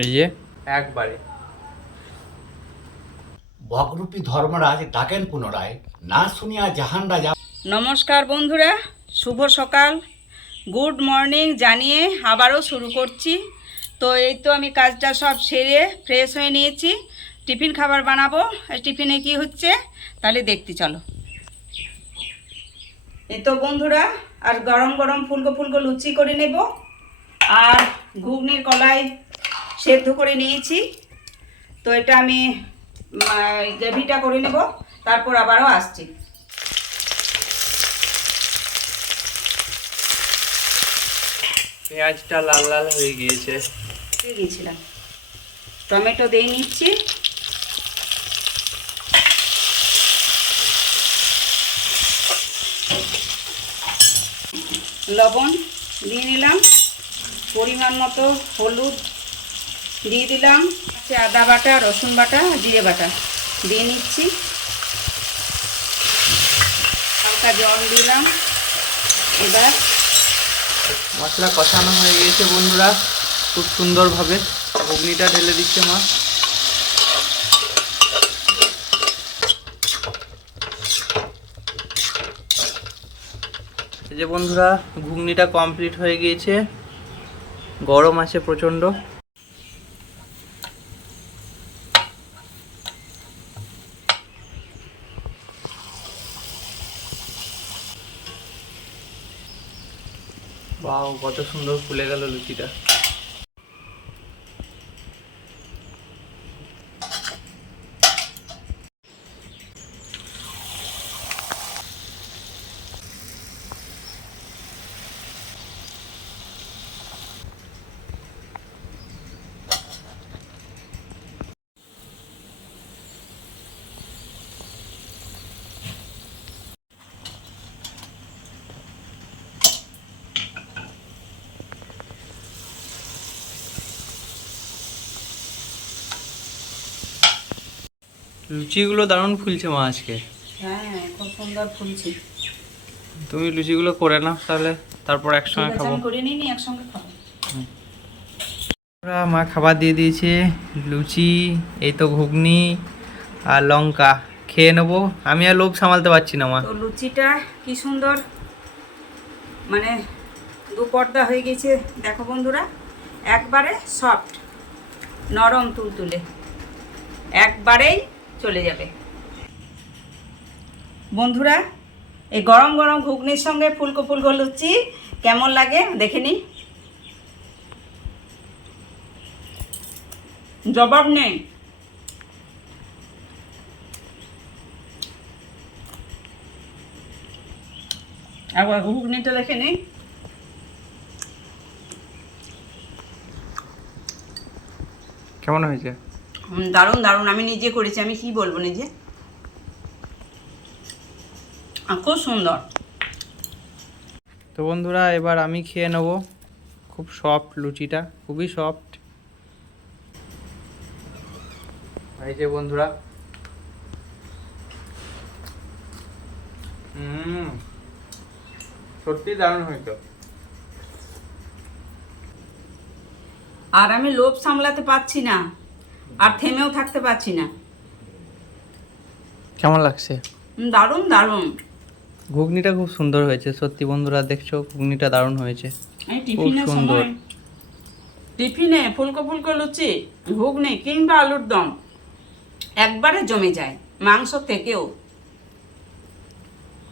এই যে। একবারে। বকরূপী ধর্মরাজ ডাকেন পুনরায় না শুনিয়া জাহান রাজা নমস্কার বন্ধুরা শুভ সকাল। গুড মর্নিং জানিয়ে আবারও শুরু করছি। তো এই তো আমি কাজটা সব সেরে ফ্রেশ হয়ে নিয়েছি। টিফিন খাবার বানাবো। আর টিফিনে কি হচ্ছে? তাহলে দেখতে চলো। এই তো বন্ধুরা আর গরম গরম ফুলকো ফুলকো লুচি করে নেব। আর ঘুগনির কলাই সেদ্ধ করে নিয়েছি। তো এটা আমি গ্রেভিটা করে নেব তারপর আবারও আসছি। পেঁয়াজটা লাল লাল হয়ে গিয়েছে। দিয়ে দিয়েছিলাম। টমেটো দিয়ে নিচ্ছি। লবণ দিয়ে নিলাম পরিমাণ মতো হলুদ দিয়ে দিলাম হচ্ছে আদা বাটা, রসুন বাটা, জিরে বাটা। দিয়ে নিচ্ছি। হালকা জল দিলাম। এবার মশলা কষানো হয়ে গিয়েছে বন্ধুরা। খুব সুন্দরভাবে ঘুগনিটা ঢেলে দিচ্ছে মা। যে বন্ধুরা, ঘুগনিটা কমপ্লিট হয়ে গিয়েছে। গরম আছে প্রচণ্ড। বাও কত সুন্দর ফুলে গেল লুচিটা। লুচিগুলো দারুণ ফুলছে মা আজকে। হ্যাঁ খুব সুন্দর ফুলছে। তুমি লুচিগুলো করে নাও তাহলে তারপর একসঙ্গে খাব। করে নিই নি একসঙ্গে খাব। মা খাবার দিয়ে দিয়েছে লুচি এই তো ঘুগনি আর লঙ্কা। খেয়ে নেব। আমি আর লোভ সামালতে পারছি না মা। তো লুচিটা কি সুন্দর মানে দু পর্দা হয়ে গেছে। দেখো বন্ধুরা একবারে সফট নরম তুলতুলে। একবারেই চলে যাবে। বন্ধুরা এই গরম গরম ঘুগনির সঙ্গে ফুলকো ফুলকো লুচি কেমন লাগে দেখে নি জবাব নেই। একবার ঘুগনিটা দেখে নিই। কেমন হয়েছে? দারুণ দারুণ। আমি নিজে করেছি আমি কি বলব নিজে? খুব সুন্দর। তো বন্ধুরা এবার আমি খেয়ে নেব খুব সফট লুচিটা খুবই সফট এই যে বন্ধুরা। হুম সত্যি দারুণ হয়েছে। আর আমি লোভ সামলাতে পারছি না। আর থেমেও থাকতে পারছি না। কেমন লাগছে? দারুণ দারুণ। ঘুগনিটা খুব সুন্দর হয়েছে সত্যি বন্ধুরা দেখছ ঘুগনিটা দারুণ হয়েছে। সুন্দর। টিফিনে ফুলকো ফুলকো লুচি ঘুগনি কিংবা আলুর দম একবারে জমে যায় মাংস থেকেও।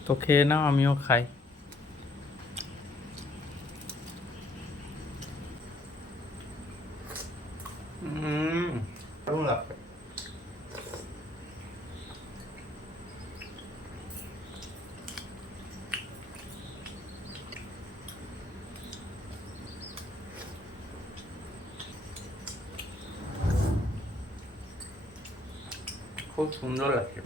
তো খেয়ে নাও আমিও খাই হুম লাগছে খুব সুন্দর লাগছে।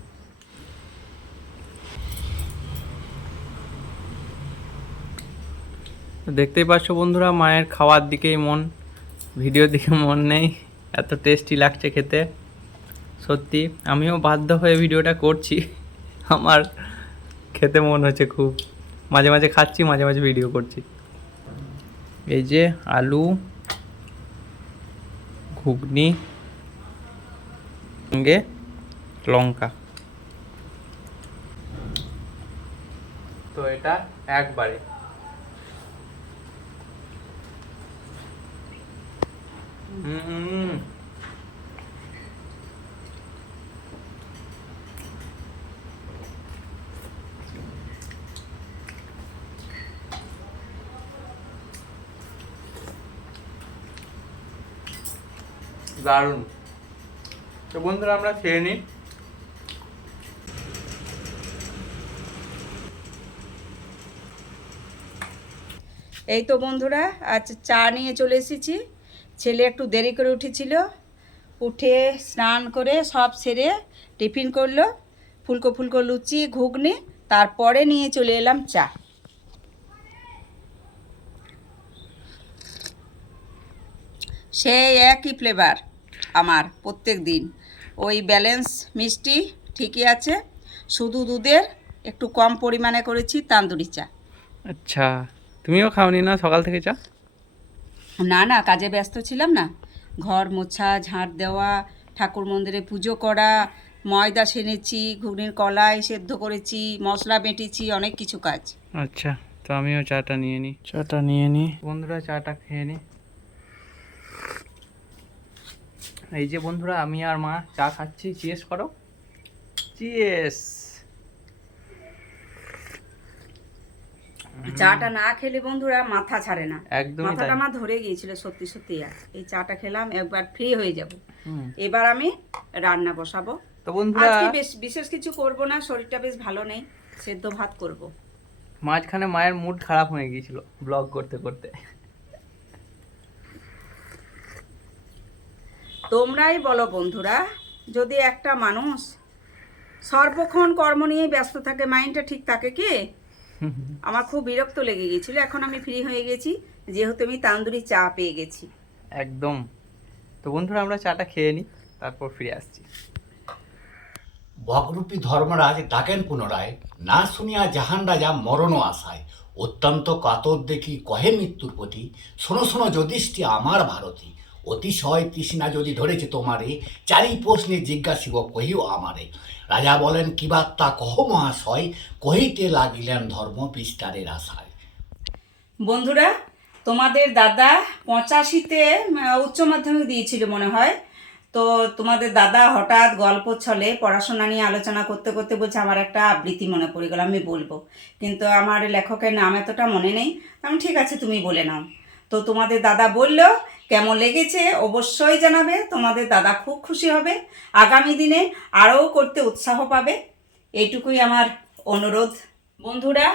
দেখতেই পাচ্ছ বন্ধুরা, মায়ের খাওয়ার দিকেই মন, ভিডিওর দিকে মন নেই। এত টেস্টি লাগছে খেতে। সত্যি, আমিও বাধ্য হয়ে ভিডিওটা করছি। আমার খেতে মন হচ্ছে খুব। মাঝে মাঝে খাচ্ছি, মাঝে মাঝে ভিডিও করছি। এই যে আলু, ঘুগনি, সঙ্গে লঙ্কা। তো এটা একবারে। দারুণ। তো বন্ধুরা আমরা খেয়ে নিই। এই তো বন্ধুরা আজ চা নিয়ে চলে এসেছি। ছেলে একটু দেরি করে উঠেছিল। উঠে স্নান করে সব সেরে টিফিন করল, ফুলকো ফুলকো লুচি, ঘুগনি, তারপরে নিয়ে চলে এলাম চা। সেই একই ফ্লেভার আমার প্রত্যেক দিন। ওই ব্যালেন্স মিষ্টি ঠিকই আছে, শুধু দুধের একটু কম পরিমাণে করেছি, তান্দুরি চা। আচ্ছা তুমিও খাওনি না সকাল থেকে চা? না না কাজে ব্যস্ত ছিলাম না। ঘর মোছা ঝাঁট দেওয়া ঠাকুর মন্দিরে পুজো করা ময়দা সেনেছি ঘুগনির কলাই সেদ্ধ করেছি মশলা বেটেছি অনেক কিছু কাজ। আচ্ছা তো আমিও চাটা নিয়ে নিই। চাটা নিয়ে নিই। বন্ধুরা চাটা খেয়ে নিই। এই যে বন্ধুরা আমি আর মা চা খাচ্ছি। চিয়েস করো। চিয়েস চাটা না খেলে বন্ধুরা মাথা ছাড়ে না। মাথাটা আমার ধরে গিয়েছিল সত্যি সত্যি এই চাটা খেলাম একবার ফ্রি হয়ে যাব। এবার আমি রান্না বসাবো। তো বন্ধুরা আজকে বেশ বিশেষ কিছু করব না শরীরটা বেশ ভালো নেই সেদ্ধ ভাত করব। মাঝখানে মায়ের মুড খারাপ হয়ে গিয়েছিল ব্লগ করতে করতে। তোমরাই বলো বন্ধুরা যদি একটা মানুষ সর্বক্ষণ কর্ম নিয়ে ব্যস্ত থাকে মাইন্ডটা ঠিক থাকে কি? আমার খুব বিরক্ত লেগে গেছিল এখন আমি ফ্রি হয়ে গেছি। যেহেতু আমি তান্দুরি চা পেয়ে গেছি। একদম। তো বন্ধুরা আমরা চাটা খেয়ে নিই তারপর ফিরে আসছি। বকরূপী ধর্মরাজ ডাকেন পুনরায় না শুনিয়া জাহান রাজা মরণ আশায়। অত্যন্ত কাতর দেখি কহে মৃত্যুর প্রতি। শোনো শোনো যদিষ্টি আমার ভারতী। অতিশয় তৃষ্ণা যদি ধরেছে তোমারে চারি প্রশ্নে জিজ্ঞাসিব, কহিও আমারে? রাজা বলেন, কি বার্তা কহ মহাশয়, কহিতে লাগিলেন ধর্ম বিস্তারের আশায়। বন্ধুরা, তোমাদের দাদা পঁচাশিতে উচ্চ মাধ্যমিক দিয়েছিল মনে হয়। তো তোমাদের দাদা হঠাৎ গল্প ছলে পড়াশোনা নিয়ে আলোচনা করতে করতে বলছে, আমার একটা আবৃত্তি মনে পড়ে গেল, আমি বলব। কিন্তু আমার লেখকের নাম এতটা মনে নেই। আমি ঠিক আছে, তুমি বলে নাও। তো তোমাদের দাদা বলল কেমন লেগেছে অবশ্যই জানাবে, তোমাদের দাদা খুব খুশি হবে। আগামী দিনে আরও করতে উৎসাহ পাবে। এইটুকুই আমার অনুরোধ। বন্ধুরা,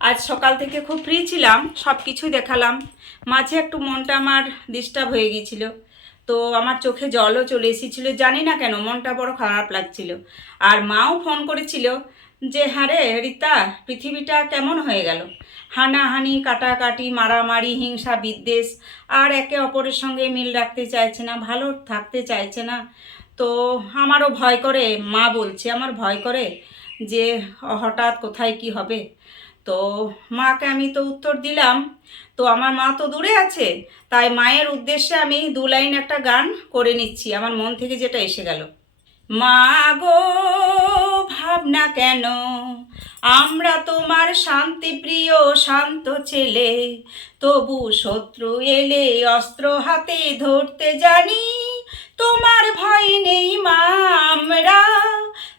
আজ সকাল থেকে খুব ফ্রি ছিলাম সব কিছুই দেখালাম। মাঝে একটু মনটা আমার ডিস্টার্ব হয়ে গিয়েছিল। তো আমার চোখে জলও চলে এসেছিল, জানি না কেন মনটা বড় খারাপ লাগছিল। আর মাও ফোন করেছিল যে হ্যাঁ রে, রীতা, পৃথিবীটা কেমন হয়ে গেল? হানাহানি, কাটাকাটি, মারামারি, হিংসা, বিদ্বেষ, আর একে অপরের সঙ্গে মিল রাখতে চাইছে না, ভালো থাকতে চাইছে না। তো আমারও ভয় করে, মা বলছে, আমার ভয় করে যে হঠাৎ কোথায় কি হবে? তো মাকে আমি তো উত্তর দিলাম, তো আমার মা তো দূরে আছে, তাই মায়ের উদ্দেশ্যে আমি দু লাইন একটা গান করে নিচ্ছি। আমার মন থেকে যেটা এসে গেল, মা গো ভাবনা কেন? আমরা তোমার শান্তি প্রিয়, শান্ত ছেলে। তবু শত্রু এলে অস্ত্র হাতে ধরতে জানি, তোমার ভয় নেই মা, আমরা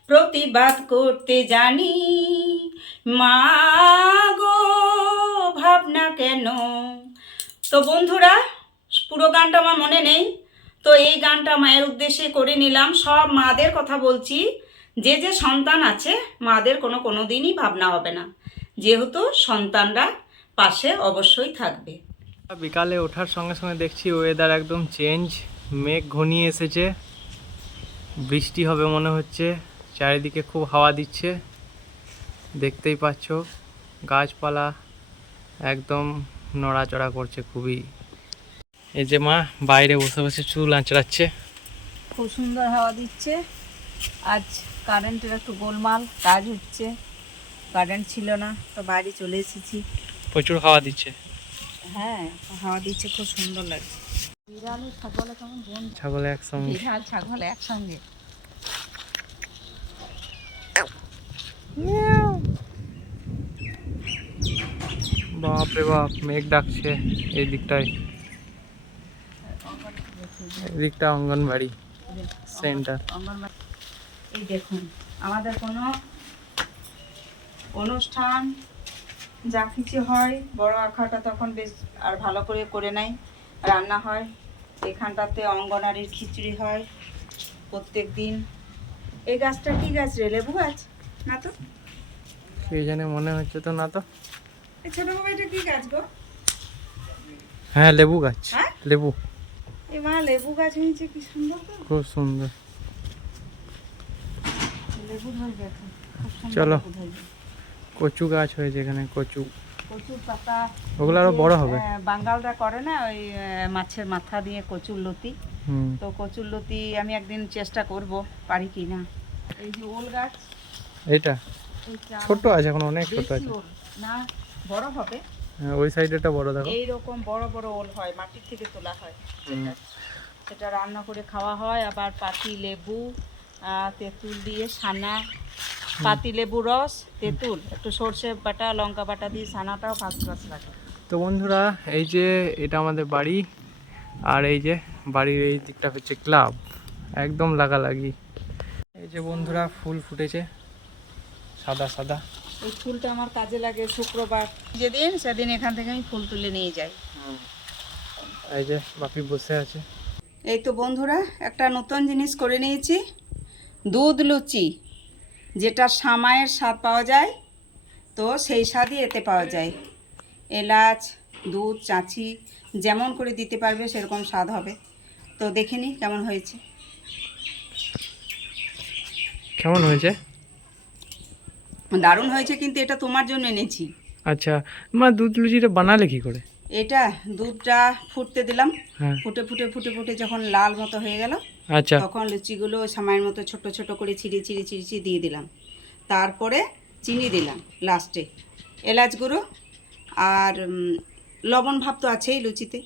প্রতিবাদ করতে জানি। মা গো, ভাবনা কেন? তো বন্ধুরা, পুরো গানটা আমার মনে নেই। তো এই গানটা মায়ের উদ্দেশ্যে করে নিলাম। সব মাদের কথা বলছি। যে যে সন্তান আছে মাদের কোনো কোনো দিনই ভাবনা হবে না। যেহেতু সন্তানরা পাশে অবশ্যই থাকবে। বিকালে ওঠার সঙ্গে সঙ্গে দেখছি ওয়েদার একদম চেঞ্জ মেঘ ঘনিয়ে এসেছে। বৃষ্টি হবে মনে হচ্ছে চারিদিকে খুব হাওয়া দিচ্ছে। দেখতেই পাচ্ছ গাছপালা একদম নড়াচড়া করছে খুবই। এই যে মা বাইরে বসে বসে চুল আঁচড়াচ্ছে। খুব সুন্দর হাওয়া দিচ্ছে। আজ কারেন্টের একটু গোলমাল কাজ হচ্ছে কারেন্ট ছিল না তো বাইরে চলে এসেছি। প্রচুর হাওয়া দিচ্ছে। হ্যাঁ হাওয়া দিচ্ছে খুব সুন্দর লাগছে। বিড়াল ছাগলে কেমন বোন ছাগল একসঙ্গে। বিড়াল ছাগল একসঙ্গে। বাপরে বাপ মেঘ ডাকছে এই দিকটায়। এই দিকটা অঙ্গনবাড়ি সেন্টার অঙ্গনবাড়ি এই দেখুন আমাদের কোনো অনুষ্ঠান যা কিছু হয় বড় আখাটা তখন বেশ আর ভালো করে করে নেয় রান্না হয়। এখানটাতে অঙ্গনারীর খিচুড়ি হয় প্রত্যেক দিন। এই গাছটা কি গাছ রে লেবু গাছ? না তো সেই জন্য মনে হচ্ছে তো না তো এই ছোট বাবা এটা কি গাছ গো? হ্যাঁ লেবু গাছ। হ্যাঁ? লেবু। এ মা লেবু গাছ হয়েছে কি সুন্দর তো। খুব সুন্দর লেবু ধরবে এখন খুব সুন্দর চলো। কচু গাছ হয়েছে এখানে কচু। কচুর পাতা ওগুলো আরও বড় হবে। আহ, বাঙালরা করে না ওই মাছের মাথা দিয়ে কচুর লতি। হুম। তো কচুর লতি আমি একদিন চেষ্টা করব পারি কি না। এই যে ওল গাছ। এটা ছোট আছে এখন অনেক ছোট আছে। না বড় হবে। হ্যাঁ, ওই সাইডেটা বড় দেখো। এই রকম বড় বড় ওল হয় মাটির থেকে তোলা হয়। সেটা রান্না করে খাওয়া হয় আবার পাতি লেবু তেঁতুল দিয়ে সানা পাতি লেবু রস তেঁতুল একটু সর্ষে বাটা লঙ্কা বাটা দিয়ে সানাটাও ফার্স্ট ক্লাস লাগে তো বন্ধুরা এই যে এটা আমাদের বাড়ি আর এই যে বাড়ির এই দিকটা হচ্ছে ক্লাব একদম লাগালাগি। এই যে বন্ধুরা ফুল ফুটেছে সাদা সাদা। এই ফুলটা আমার কাজে লাগে শুক্রবার। যেদিন সেদিন এখান থেকে আমি ফুল তুলে নিয়ে যাই। এই যে বাপি বসে আছে। এই তো বন্ধুরা একটা নতুন জিনিস করে নিয়েছি। দুধ লুচি যেটা সামায়ের স্বাদ পাওয়া যায় তো সেই স্বাদই এতে পাওয়া যায়। এলাচ দুধ চাঁচি যেমন করে দিতে পারবে সেরকম স্বাদ হবে। তো দেখে নিই কেমন হয়েছে। কেমন হয়েছে? দারুণ হয়েছে কিন্তু এটা তোমার জন্য এনেছি। আচ্ছা মা দুধ লুচিটা বানালে কি করে? এটা দুধটা ফুটতে দিলাম। হ্যাঁ। ফুটে ফুটে ফুটে ফুটে যখন লাল মতো হয়ে গেল আচ্ছা। তখন লুচিগুলো সামায়ের মতো ছোট ছোট করে ছিঁড়ে ছিঁড়ে ছিঁড়ে ছিঁড়ে দিয়ে দিলাম। তারপরে চিনি দিলাম লাস্টে। এলাচ গুঁড়ো আর উম, লবণ ভাব তো আছেই লুচিতে।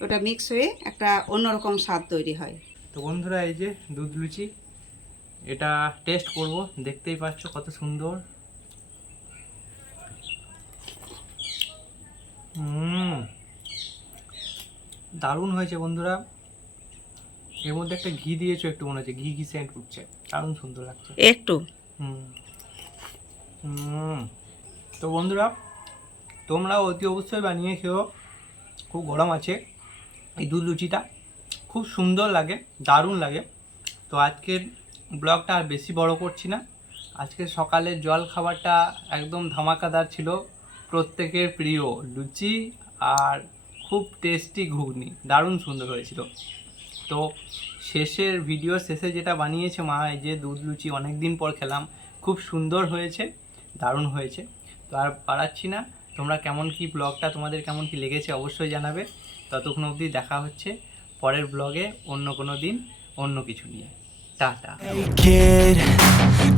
ওটা মিক্স হয়ে একটা অন্যরকম স্বাদ তৈরি হয়। তো বন্ধুরা এই যে দুধ লুচি এটা টেস্ট করব। দেখতেই পাচ্ছ কত সুন্দর। হুম দারুণ হয়েছে বন্ধুরা। এর মধ্যে একটা ঘি দিয়েছ একটু মনে হচ্ছে ঘি ঘি সেন্ট উঠছে দারুণ সুন্দর লাগছে। একটু? হুম। তো বন্ধুরা তোমরাও অতি অবশ্যই বানিয়ে খেও খুব গরম আছে এই দুধ লুচিটা। খুব সুন্দর লাগে দারুণ লাগে। তো আজকের ব্লগটা আর বেশি বড় করছি না। আজকে সকালে জল খাবারটা একদম ধামাকাদার ছিল। প্রত্যেকের প্রিয় লুচি আর খুব টেস্টি ঘুগনি। দারুণ সুন্দর হয়েছিল। তো শেষের ভিডিও শেষে যেটা বানিয়েছে মা যে দুধ লুচি অনেক দিন পর খেলাম, খুব সুন্দর হয়েছে, দারুণ হয়েছে তো আর বাড়াচ্ছি না, তোমরা কেমন কি ব্লগটা, তোমাদের কেমন কি লেগেছে অবশ্যই জানাবে ততক্ষণ অবধি দেখা হচ্ছে পরের ব্লগে, অন্য কোনো দিন, অন্য কিছু নিয়ে tata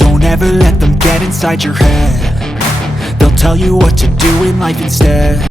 don't ever let them get inside your head. They'll tell you what to do in life instead.